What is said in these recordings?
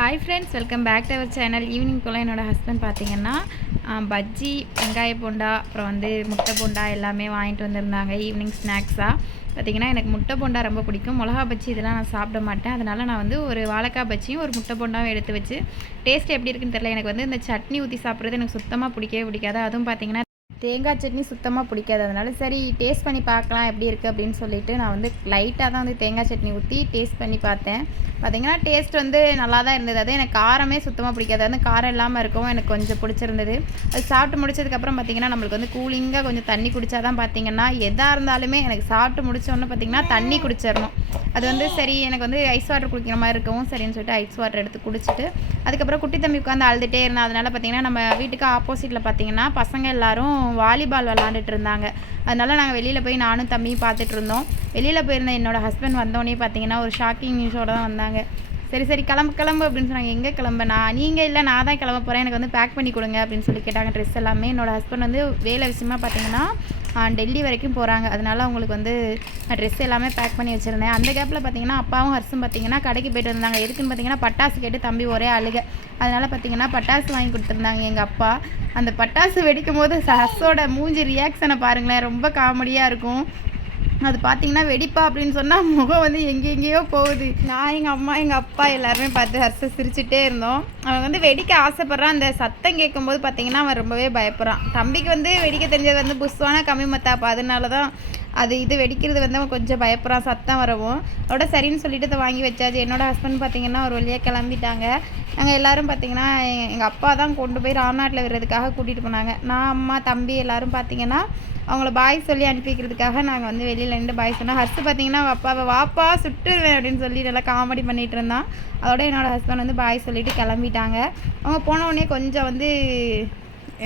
Hi friends, welcome back to our channel. Evening போல் என்னோடய husband பார்த்திங்கன்னா பஜ்ஜி, வெங்காய போண்டா, அப்புறம் முட்டை போண்டா எல்லாமே வாங்கிட்டு வந்திருந்தாங்க ஈவினிங் ஸ்நாக்ஸாக. பார்த்திங்கன்னா எனக்கு முட்டை போண்டா ரொம்ப பிடிக்கும். மிளகா பஜ்ஜி இதெல்லாம் நான் சாப்பிட மாட்டேன். அதனால் நான் ஒரு வாழைக்காய் பஜ்ஜியும் ஒரு முட்டை போண்டாவும் எடுத்து வச்சு டேஸ்ட் எப்படி இருக்குன்னு தெரியல. எனக்கு இந்த சட்னி ஊற்றி சாப்பிட்றது எனக்கு சுத்தமாக பிடிக்கவே பிடிக்காது. அதுவும் பார்த்திங்கன்னா தேங்காய் சட்னி சுத்தமாக பிடிக்காது. அதனால் சரி டேஸ்ட் பண்ணி பார்க்கலாம் எப்படி இருக்குது அப்படின்னு சொல்லிட்டு நான் லைட்டாக தான் தேங்காய் சட்னி ஊற்றி டேஸ்ட் பண்ணி பார்த்தேன். பார்த்திங்கன்னா டேஸ்ட் நல்லா தான் இருந்தது. அது எனக்கு காரமே சுத்தமாக பிடிக்காது. காரம் இல்லாமல் இருக்கும் எனக்கு கொஞ்சம் பிடிச்சிருந்தது. அது சாப்பிட்டு முடிச்சதுக்கப்புறம் பார்த்திங்கன்னா நம்மளுக்கு கூலிங்காக கொஞ்சம் தண்ணி குடித்தா தான் பார்த்திங்கன்னா எதாக இருந்தாலுமே எனக்கு சாப்பிட்டு முடித்தோன்னே பார்த்திங்கன்னா தண்ணி குடிச்சிடணும். அது சரி எனக்கு ஐஸ் வாட்டர் குடிக்கிற மாதிரி இருக்கவும் சரின்னு சொல்லிட்டு ஐஸ் வாட்டர் எடுத்து குடிச்சிட்டு அதுக்கப்புறம் குட்டி தம்பி உட்காந்து அழுதுகிட்டே இருந்தேன். அதனால் பார்த்திங்கன்னா நம்ம வீட்டுக்கு ஆப்போசிட்டில் பார்த்திங்கன்னா பசங்க எல்லோரும் வாலிபால் விளாண்டுட்டு இருந்தாங்க. அதனால் நாங்கள் வெளியில் போய் நானும் தம்பியும் பார்த்துட்டு இருந்தோம். வெளியில் போயிருந்த என்னோடய ஹஸ்பண்ட் வந்தோடனே பார்த்திங்கன்னா ஒரு ஷாக்கிங் நியூஸோடு தான் வந்தாங்க. சரி கிளம்பு அப்படின்னு சொன்னாங்க. எங்கே கிளம்ப? நீங்கள் இல்லை, நான் தான் கிளம்ப போகிறேன், எனக்கு பேக் பண்ணி கொடுங்க அப்படின்னு சொல்லி கேட்டாங்க. ட்ரெஸ் எல்லாமே என்னோடய ஹஸ்பண்ட் வேலை விஷயமா பார்த்திங்கன்னா டெல்லி வரைக்கும் போகிறாங்க. அதனால் அவங்களுக்கு ட்ரெஸ் எல்லாமே பேக் பண்ணி வச்சுருந்தேன். அந்த கேப்பில் பார்த்திங்கன்னா அப்பாவும் ஹர்ஸும் பார்த்திங்கன்னா கடைக்கு போய்ட்டு இருந்தாங்க. எதுக்குன்னு பார்த்திங்கன்னா பட்டாசு கேட்டு தம்பி ஒரே அழுக. அதனால் பார்த்திங்கன்னா பட்டாசு வாங்கி கொடுத்துருந்தாங்க எங்கள் அப்பா. அந்த பட்டாசு வெடிக்கும் போது ஹர்ஸோட மூஞ்சி ரியாக்ஷனை பாருங்களேன், ரொம்ப காமெடியாக இருக்கும். அது பார்த்திங்கன்னா வெடிப்பா அப்படின்னு சொன்னால் முகம் எங்கெங்கேயோ போகுது. நான் எங்கள் அம்மா எங்கள் அப்பா எல்லாருமே பார்த்து ஹர்ஷை சிரிச்சுட்டே இருந்தோம். அவன் வெடிக்க ஆசைப்பட்றான். அந்த சத்தம் கேட்கும்போது பார்த்திங்கன்னா அவன் ரொம்பவே பயப்படுறான். தம்பிக்கு வெடிக்க தெரிஞ்சது புஷ்வான கம்மி மத்தாப்பா, அதனால தான் இது வெடிக்கிறது அவன் கொஞ்சம் பயப்படுறான் சத்தம் வரவும். அதோட சரின்னு சொல்லிட்டு இதை வாங்கி வச்சாச்சு. என்னோடய ஹஸ்பண்ட் பார்த்திங்கன்னா ஒரு வழியாக கிளம்பிட்டாங்க. நாங்கள் எல்லோரும் பார்த்திங்கன்னா எங்கள் அப்பா தான் கொண்டு போய் ராம்நாட்டில் விடுறதுக்காக கூட்டிகிட்டு போனாங்க. நான் அம்மா தம்பி எல்லோரும் பார்த்திங்கன்னா அவங்கள பாய் சொல்லி அனுப்பி வைக்கிறதுக்காக நாங்கள் வெளியில் நின்று பாய் சொன்னோம். ஹர்ஷு பார்த்திங்கன்னா அவங்க அப்பாவை வாப்பா சுட்டுருவேன் அப்படின்னு சொல்லி நல்லா காமெடி பண்ணிகிட்டு இருந்தான். அதோட என்னோடய ஹஸ்பண்ட் பாய் சொல்லிவிட்டு கிளம்பிட்டாங்க. அவங்க போன உடனே கொஞ்சம்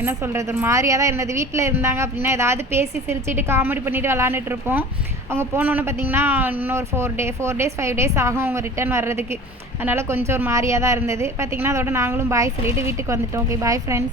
என்ன சொல்கிறது, ஒரு மாதிரியாக தான் இருந்தது. வீட்டில் இருந்தாங்க அப்படின்னா ஏதாவது பேசி சிரிச்சுட்டு காமெடி பண்ணிவிட்டு விளாண்டுட்டு இருப்போம். அவங்க போனோன்னு பார்த்திங்கன்னா இன்னொரு 4 days 5 days ஆகும் அவங்க ரிட்டர்ன் வர்றதுக்கு. அதனால் கொஞ்சம் ஒரு மாதிரியாக தான் இருந்தது. பார்த்திங்கன்னா அதோட நாங்களும் பாய் சொல்லிவிட்டு வீட்டுக்கு வந்துட்டோம். Okay, bye friends.